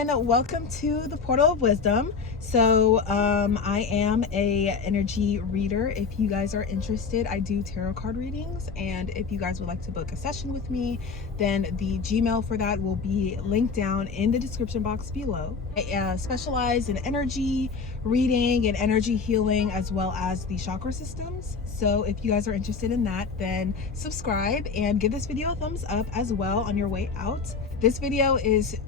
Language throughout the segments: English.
everyone, welcome to the Portal of Wisdom. So I am a energy reader. If you guys are interested, I do tarot card readings, and if you guys would like to book a session with me, then the Gmail for that will be linked down in the description box below. I specialize in energy reading and energy healing, as well as the chakra systems. So if you guys are interested in that, then subscribe and give this video a thumbs up as well on your way out. This video is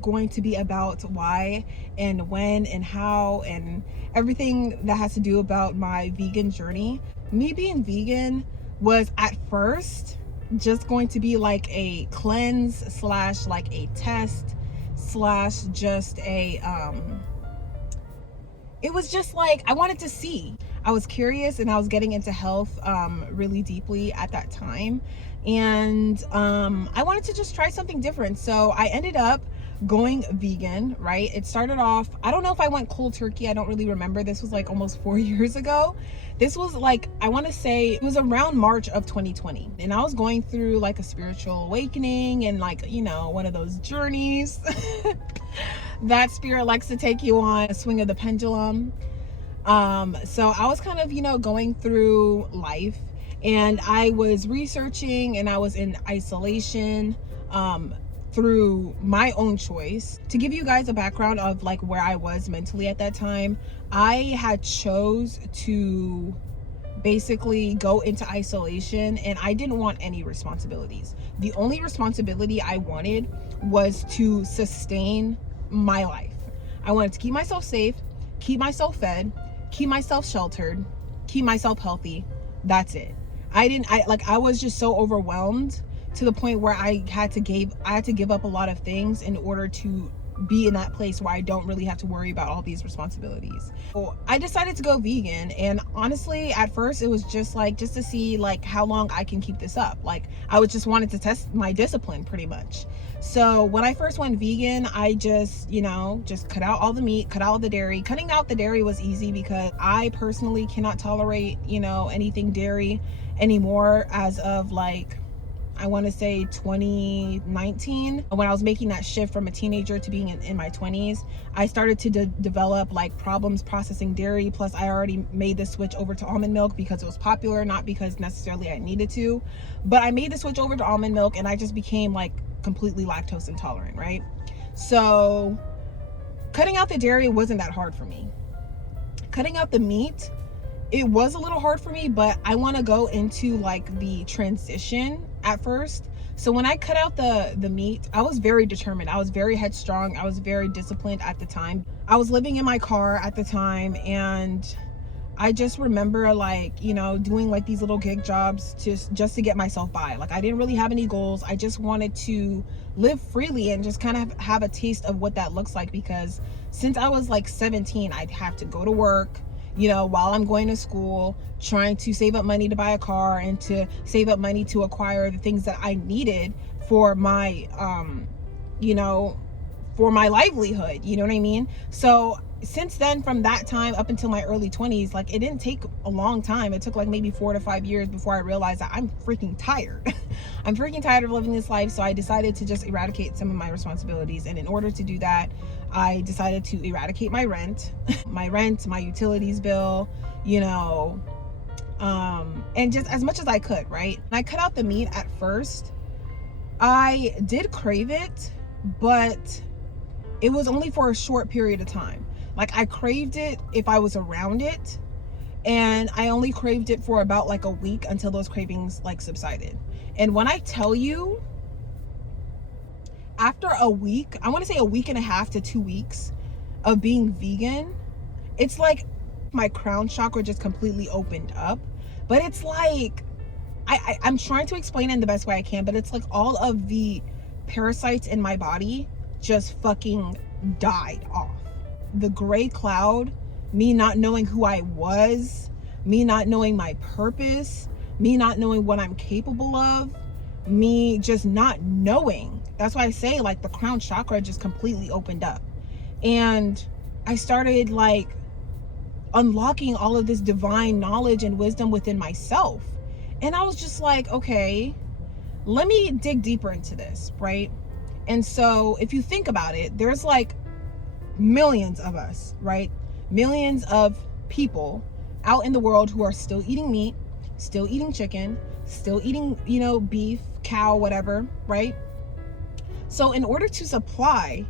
going to be about why and when and how and everything that has to do about my vegan journey. Me being vegan was at first just going to be like a cleanse slash like a test slash just a it was just like I wanted to see. I was curious and I was getting into health really deeply at that time, and I wanted to just try something different. So I ended up going vegan, right? It started off, I don't know if I went cold turkey, I don't really remember. This was like almost 4 years ago. This was like, I want to say it was around March of 2020, and I was going through like a spiritual awakening and like, you know, one of those journeys that spirit likes to take you on, a swing of the pendulum. So I was kind of, you know, going through life, and I was researching and I was in isolation through my own choice. To give you guys a background of like where I was mentally at that time, I had chose to basically go into isolation, and I didn't want any responsibilities. The only responsibility I wanted was to sustain my life. I wanted to keep myself safe, keep myself fed, keep myself sheltered, keep myself healthy. That's it. I was just so overwhelmed to the point where I had to give up a lot of things in order to be in that place where I don't really have to worry about all these responsibilities. So I decided to go vegan, and honestly at first it was just to see like how long I can keep this up. Like I was just wanted to test my discipline pretty much. So when I first went vegan, I just cut out all the meat, cut out all the dairy. Cutting out the dairy was easy because I personally cannot tolerate anything dairy anymore as of like, I want to say 2019, when I was making that shift from a teenager to being in my 20s. I started to develop like problems processing dairy. Plus I already made the switch over to almond milk because it was popular, not because necessarily I needed to, but I made the switch over to almond milk, and I just became like completely lactose intolerant, right? So cutting out the dairy wasn't that hard for me. Cutting out the meat, it was a little hard for me, but I want to go into like the transition at first. So when I cut out the meat, I was very determined. I was very headstrong. I was very disciplined at the time. I was living in my car at the time, and I just remember like, doing like these little gig jobs just to get myself by. Like I didn't really have any goals. I just wanted to live freely and just kind of have a taste of what that looks like, because since I was like 17, I'd have to go to work, while I'm going to school, trying to save up money to buy a car and to save up money to acquire the things that I needed for my, for my livelihood, you know what I mean? So since then, from that time up until my early 20s, like it didn't take a long time. It took like maybe 4 to 5 years before I realized that I'm freaking tired. I'm freaking tired of living this life. So I decided to just eradicate some of my responsibilities. And in order to do that, I decided to eradicate my rent, my utilities bill, and just as much as I could, right? And I cut out the meat at first. I did crave it, but it was only for a short period of time. Like I craved it if I was around it, and I only craved it for about like a week until those cravings like subsided. And when I tell you, after a week, I want to say a week and a half to 2 weeks of being vegan, it's like my crown chakra just completely opened up. But it's like, I'm trying to explain it in the best way I can, but it's like all of the parasites in my body just fucking died off. The gray cloud, me not knowing who I was, me not knowing my purpose, me not knowing what I'm capable of, me just not knowing. That's why I say like the crown chakra just completely opened up. And I started like unlocking all of this divine knowledge and wisdom within myself. And I was just like, okay, let me dig deeper into this, right? And so if you think about it, there's like millions of us, right? Millions of people out in the world who are still eating meat, still eating chicken, still eating, beef, cow, whatever, right? So in order to supply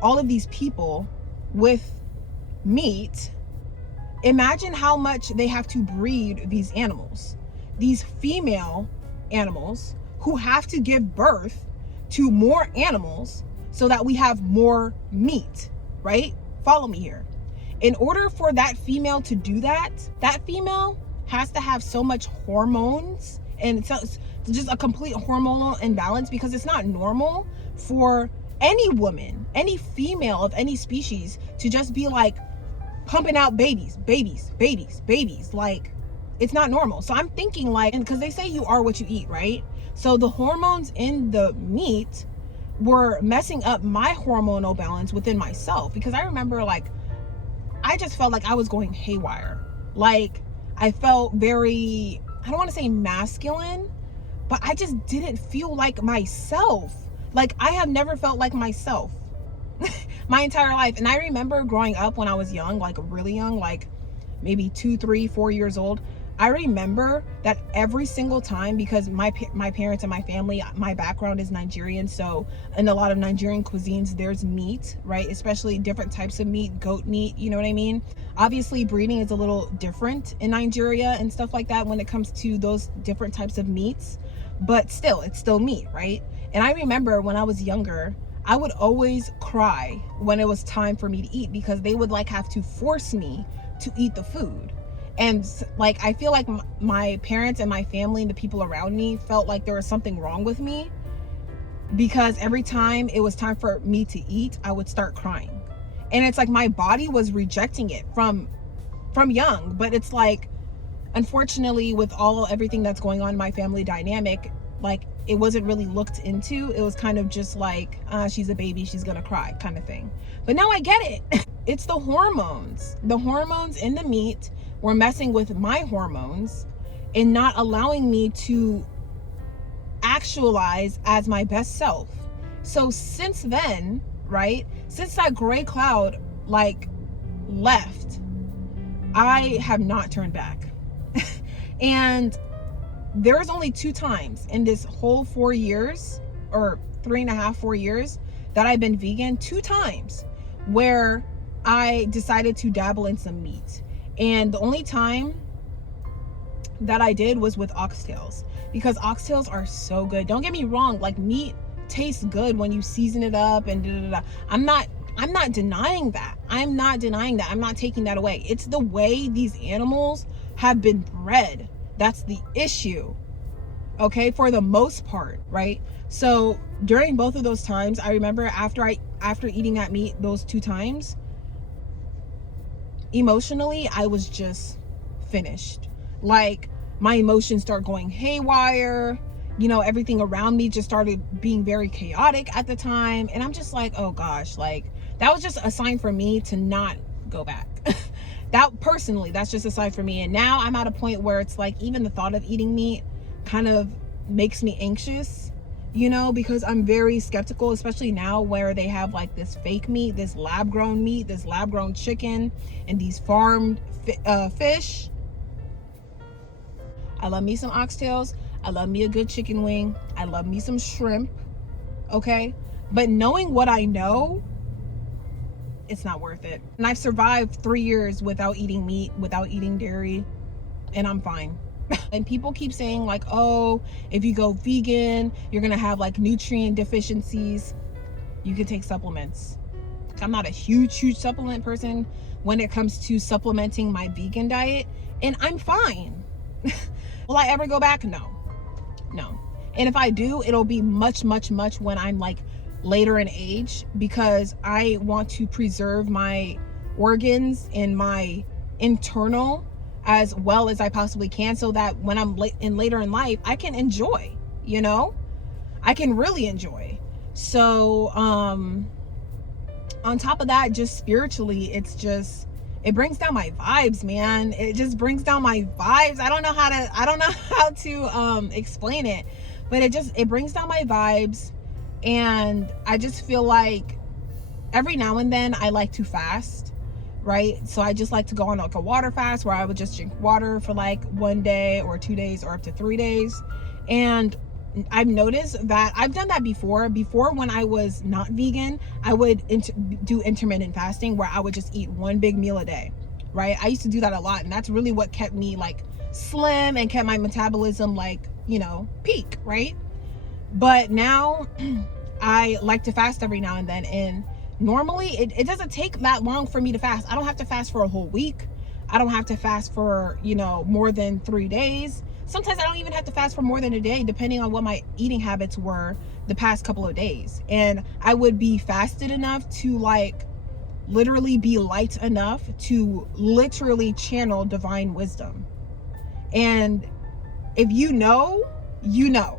all of these people with meat, imagine how much they have to breed these animals, these female animals who have to give birth to more animals so that we have more meat, right? Follow me here. In order for that female to do that, that female has to have so much hormones, and it's just a complete hormonal imbalance, because it's not normal for any woman, any female of any species to just be like pumping out babies. Like, it's not normal. So I'm thinking like, and because they say you are what you eat, right? So the hormones in the meat were messing up my hormonal balance within myself, because I remember like, I just felt like I was going haywire. Like, I felt very, I don't want to say masculine, but I just didn't feel like myself. Like, I have never felt like myself my entire life. And I remember growing up when I was young, like really young, like maybe 2, 3, 4 years old. I remember that every single time, because my parents and my family, my background is Nigerian. So in a lot of Nigerian cuisines, there's meat, right? Especially different types of meat, goat meat, you know what I mean? Obviously, breeding is a little different in Nigeria and stuff like that when it comes to those different types of meats. But still, it's still meat, right? And I remember when I was younger, I would always cry when it was time for me to eat, because they would like have to force me to eat the food. And like, I feel like my parents and my family and the people around me felt like there was something wrong with me, because every time it was time for me to eat, I would start crying. And it's like my body was rejecting it from young. But it's like, unfortunately, with everything that's going on in my family dynamic, like, it wasn't really looked into. It was kind of just like, she's a baby, she's gonna cry kind of thing. But now I get it. It's the hormones. The hormones in the meat were messing with my hormones and not allowing me to actualize as my best self. So since then, right, since that gray cloud like left, I have not turned back. And there's only 2 times in this whole 4 years, or 3.5, 4 years that I've been vegan, 2 times where I decided to dabble in some meat. And the only time that I did was with oxtails, because oxtails are so good. Don't get me wrong, like, meat tastes good when you season it up and da da da. I'm not denying that. I'm not taking that away. It's the way these animals have been bred. That's the issue. Okay, for the most part, right? So during both of those times, I remember after eating that meat those 2 times, emotionally, I was just finished. Like, my emotions start going haywire. Everything around me just started being very chaotic at the time. And I'm just like, oh gosh, like, that was just a sign for me to not go back. That's just a sign for me. And now I'm at a point where it's like, even the thought of eating meat kind of makes me anxious, because I'm very skeptical, especially now where they have like this fake meat, this lab grown meat, this lab grown chicken, and these farmed fish. I love me some oxtails. I love me a good chicken wing. I love me some shrimp. Okay. But knowing what I know, it's not worth it. And I've survived 3 years without eating meat, without eating dairy, and I'm fine. And people keep saying like, oh, if you go vegan, you're gonna have like nutrient deficiencies. You can take supplements. I'm not a huge supplement person when it comes to supplementing my vegan diet, and I'm fine. Will I ever go back? No. And if I do, it'll be much when I'm like later in age, because I want to preserve my organs and my internal as well as I possibly can, so that when I'm later in life, I can enjoy, I can really enjoy. So on top of that, just spiritually, it brings down my vibes, man. It just brings down my vibes. I don't know how to explain it, but it brings down my vibes. And I just feel like every now and then I like to fast, right? So I just like to go on like a water fast where I would just drink water for like 1 day or 2 days or up to 3 days. And I've noticed that I've done that before. Before, when I was not vegan, I would do intermittent fasting where I would just eat one big meal a day, right? I used to do that a lot, and that's really what kept me like slim and kept my metabolism like, you know, peak, right? But now I like to fast every now and then, and normally it doesn't take that long for me to fast. I don't have to fast for a whole week. I don't have to fast for, you know, more than 3 days. Sometimes I don't even have to fast for more than a day, depending on what my eating habits were the past couple of days. And I would be fasted enough to like literally be light enough to literally channel divine wisdom. And if you know, you know.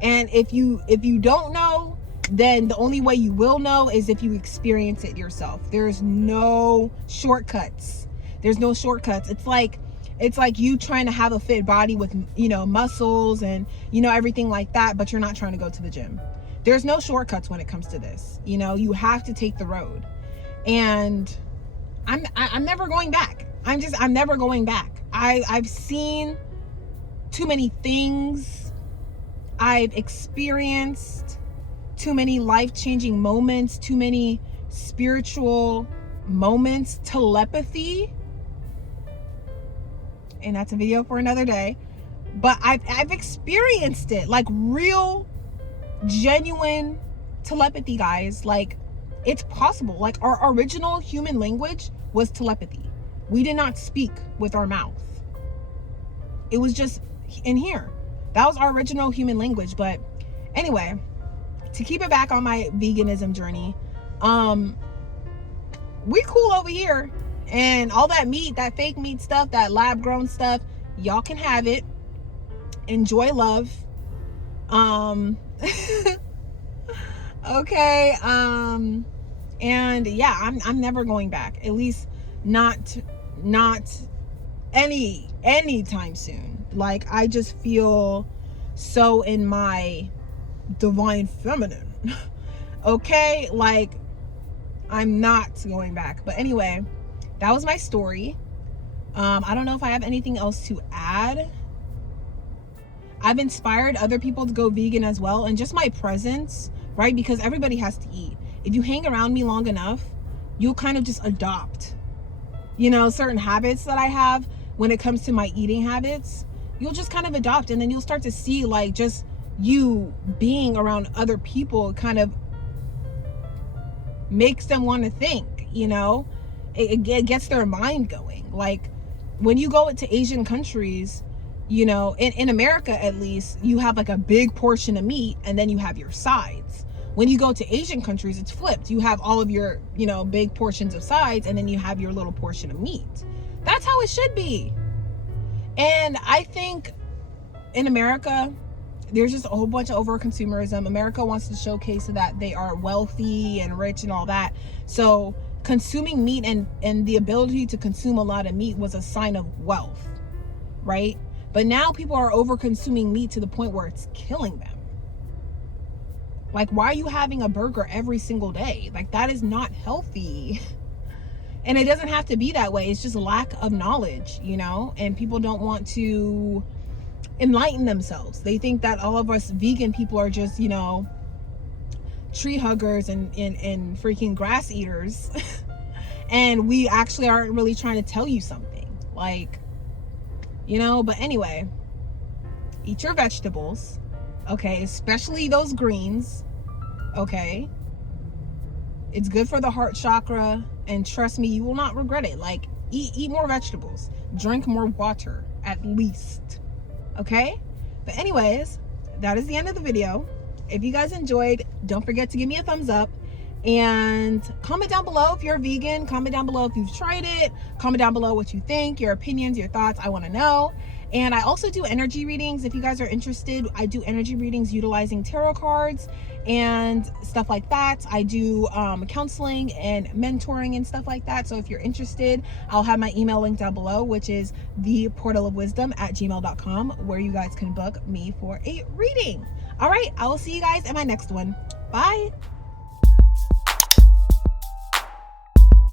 And if you don't know, then the only way you will know is if you experience it yourself. There's no shortcuts. There's no shortcuts. It's like you trying to have a fit body with, you know, muscles and, you know, everything like that, but you're not trying to go to the gym. There's no shortcuts when it comes to this. You know, you have to take the road. And I'm never going back. I'm never going back. I've seen too many things. I've experienced too many life-changing moments, too many spiritual moments, telepathy. And that's a video for another day. But I've experienced it, like real, genuine telepathy, guys. Like, it's possible. Like, our original human language was telepathy. We did not speak with our mouth. It was just in here. That was our original human language. But anyway, to keep it back on my veganism journey, we cool over here. And all that meat, that fake meat stuff, that lab grown stuff, y'all can have it. Enjoy love. Okay. And yeah, I'm never going back. At least not anytime soon. Like, I just feel so in my divine feminine. Okay, like, I'm not going back. But anyway, that was my story. I don't know if I have anything else to add. I've inspired other people to go vegan as well, and just my presence, right? Because everybody has to eat. If you hang around me long enough, you'll kind of just adopt, you know, certain habits that I have when it comes to my eating habits. You'll just kind of adopt, and then you'll start to see, like, just you being around other people kind of makes them want to think, you know. It gets their mind going. Like, when you go to Asian countries, you know, in America at least, you have like a big portion of meat and then you have your sides. When you go to Asian countries, it's flipped. You have all of your, you know, big portions of sides, and then you have your little portion of meat. That's how it should be. And I think in America, there's just a whole bunch of over consumerism. America wants to showcase that they are wealthy and rich and all that. So consuming meat and the ability to consume a lot of meat was a sign of wealth, right? But now people are over consuming meat to the point where it's killing them. Like, why are you having a burger every single day? Like, that is not healthy. And it doesn't have to be that way. It's just lack of knowledge, you know? And people don't want to enlighten themselves. They think that all of us vegan people are just, you know, tree huggers and freaking grass eaters. And we actually aren't really trying to tell you something. Like, you know? But anyway, eat your vegetables, okay? Especially those greens, okay? It's good for the heart chakra. And trust me, you will not regret it. Like, eat more vegetables. Drink more water, at least. Okay? But anyways, that is the end of the video. If you guys enjoyed, don't forget to give me a thumbs up. And comment down below if you're vegan. Comment down below if you've tried it. Comment down below what you think, your opinions, your thoughts. I want to know. And I also do energy readings. If you guys are interested, I do energy readings utilizing tarot cards and stuff like that. I do counseling and mentoring and stuff like that. So if you're interested, I'll have my email link down below, which is theportalofwisdom@gmail.com, where you guys can book me for a reading. All right, I will see you guys in my next one. Bye.